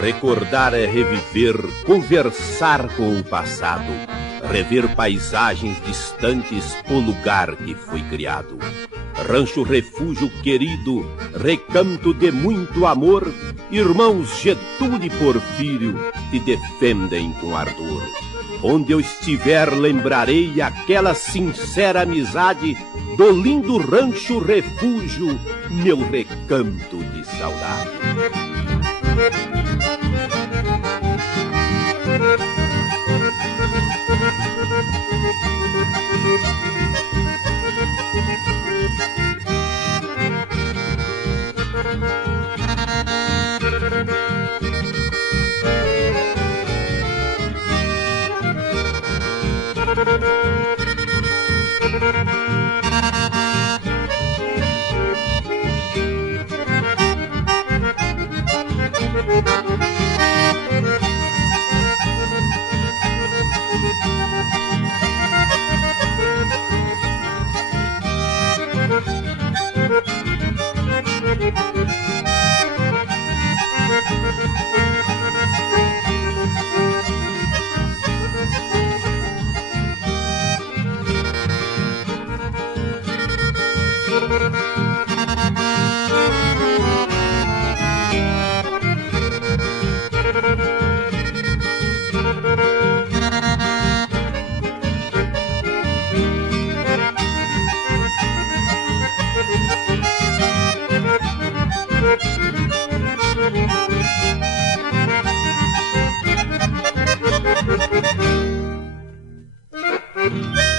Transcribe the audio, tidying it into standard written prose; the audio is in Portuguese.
Recordar é reviver, conversar com o passado, rever paisagens distantes, o lugar que foi criado. Rancho refúgio querido, recanto de muito amor, irmãos Getúlio e Porfírio te defendem com ardor. Onde eu estiver lembrarei aquela sincera amizade do lindo rancho refúgio, meu recanto de saudade. Thank you.